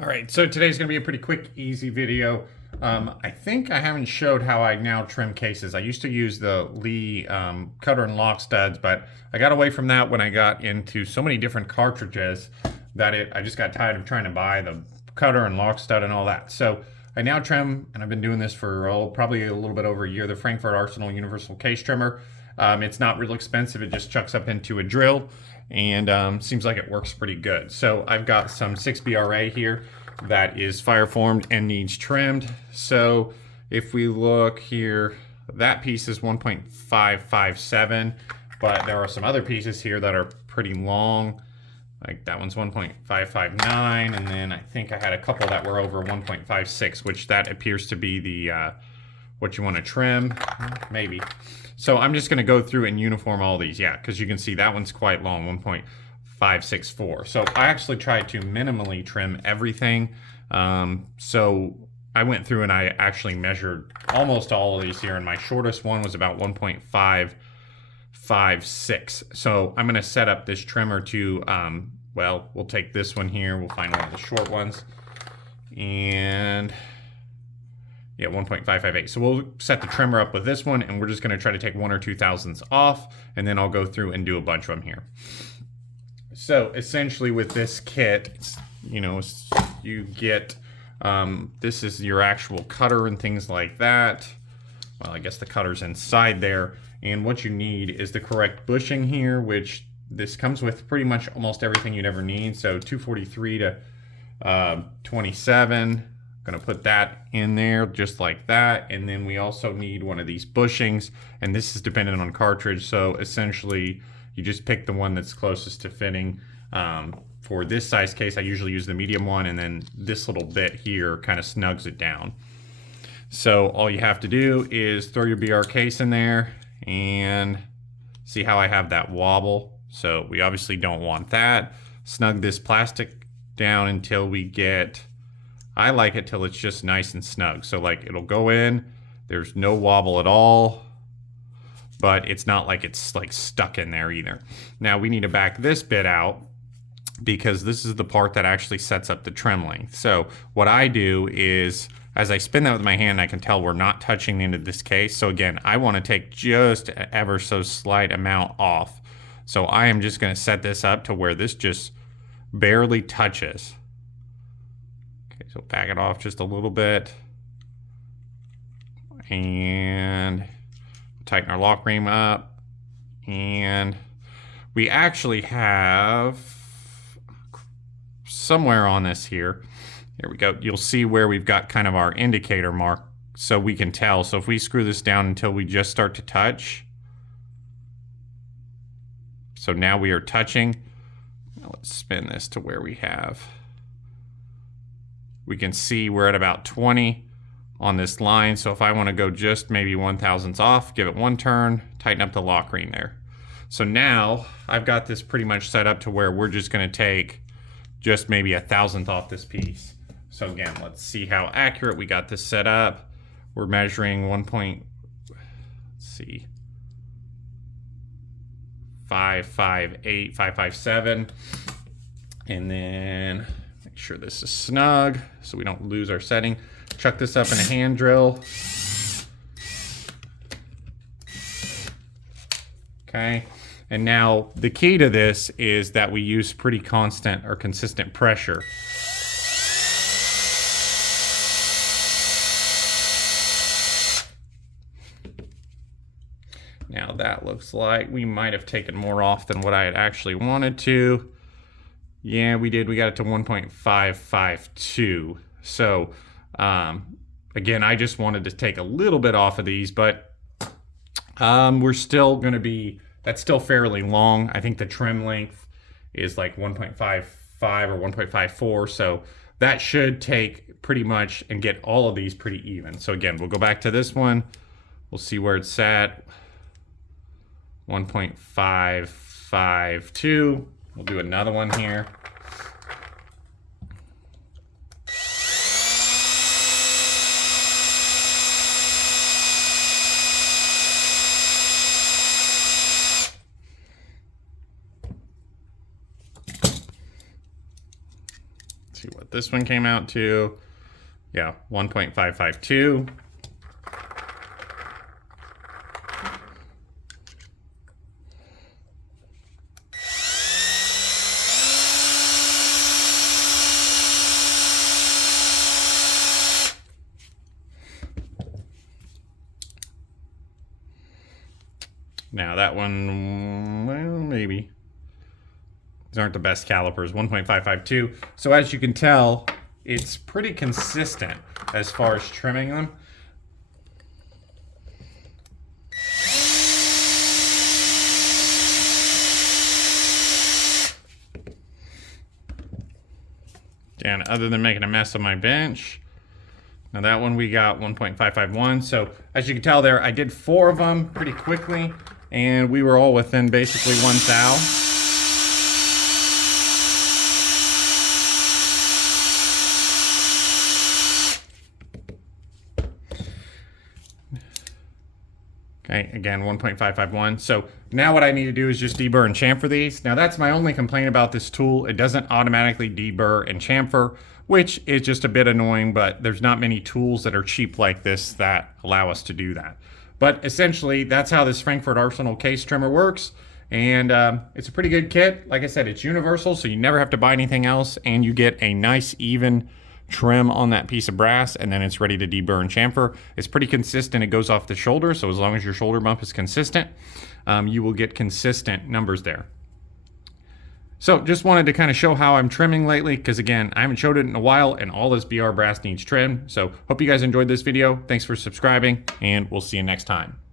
All right, so today's gonna be a pretty quick, easy video. I think I haven't showed how I now trim cases. I used to use the Lee cutter and lock studs, but I got away from that when I got into so many different cartridges that I just got tired of trying to buy the cutter and lock stud and all that. So I now trim, and I've been doing this for probably a little bit over a year, the Frankfort Arsenal Universal Case Trimmer. It's not real expensive. It just chucks up into a drill and seems like it works pretty good. So I've got some 6BRA here that is fire formed and needs trimmed. So if we look here, that piece is 1.557, but there are some other pieces here that are pretty long. Like that one's 1.559, and then I think I had a couple that were over 1.56, which that appears to be the what you want to trim, maybe. So I'm just going to go through and uniform all these, yeah, because you can see that one's quite long, 1.564. So I actually tried to minimally trim everything. So I went through and I actually measured almost all of these here, and my shortest one was about 1.556. So I'm going to set up this trimmer to, well, we'll take this one here, we'll find one of the short ones, and yeah, 1.558. So we'll set the trimmer up with this one, and we're just going to try to take 1 or 2 thousandths off, and then I'll go through and do a bunch of them here. So essentially with this kit, you know, you get, this is your actual cutter and things like that. Well, I guess the cutter's inside there. And what you need is the correct bushing here, which this comes with pretty much almost everything you'd ever need. So 243 to 27. Gonna put that in there just like that, and then we also need one of these bushings, and this is dependent on cartridge, so essentially you just pick the one that's closest to fitting. For this size case I usually use the medium one, and then this little bit here kind of snugs it down. So all you have to do is throw your BR case in there and see how I have that wobble. So we obviously don't want that. Snug this plastic down until we get, I like it till it's just nice and snug. So like it'll go in, there's no wobble at all, but it's not like it's like stuck in there either. Now we need to back this bit out because this is the part that actually sets up the trim length. So what I do is, as I spin that with my hand, I can tell we're not touching the end of this case. So again, I want to take just ever so slight amount off. So I am just going to set this up to where this just barely touches. So back it off just a little bit and tighten our lock ring up. And we actually have somewhere on this here, there we go, you'll see where we've got kind of our indicator mark so we can tell. So if we screw this down until we just start to touch, so now we are touching. Now let's spin this to where we have, we can see we're at about 20 on this line. So if I want to go just maybe 1/1000th off, give it one turn, tighten up the lock ring there. So now I've got this pretty much set up to where we're just going to take just maybe 1/1000th off this piece. So again, let's see how accurate we got this set up. We're measuring 558, 557, and then make sure this is snug so we don't lose our setting. Chuck this up in a hand drill. Okay, and now the key to this is that we use pretty constant or consistent pressure. Now that looks like we might have taken more off than what I had actually wanted to. Yeah, we did. We got it to 1.552. So, again, I just wanted to take a little bit off of these, but we're still going to be, that's still fairly long. I think the trim length is like 1.55 or 1.54. So that should take pretty much and get all of these pretty even. So again, we'll go back to this one. We'll see where it's at. 1.552. We'll do another one here. see what this one came out to. Yeah, 1.552. Now that one, well, maybe. These aren't the best calipers, 1.552. So as you can tell, it's pretty consistent as far as trimming them. And other than making a mess of my bench, now that one we got 1.551. So as you can tell there, I did 4 of them pretty quickly, and we were all within basically 1 thou. Okay, again, 1.551. So now what I need to do is just deburr and chamfer these. Now that's my only complaint about this tool. It doesn't automatically deburr and chamfer, which is just a bit annoying, but there's not many tools that are cheap like this that allow us to do that. But essentially, that's how this Frankfort Arsenal case trimmer works. And it's a pretty good kit. Like I said, it's universal, so you never have to buy anything else, and you get a nice, even trim on that piece of brass, and then it's ready to deburr and chamfer. It's pretty consistent. It goes off the shoulder, so as long as your shoulder bump is consistent, you will get consistent numbers there. So just wanted to kind of show how I'm trimming lately, because again, I haven't showed it in a while, and all this BR brass needs trim. So hope you guys enjoyed this video. Thanks for subscribing, and we'll see you next time.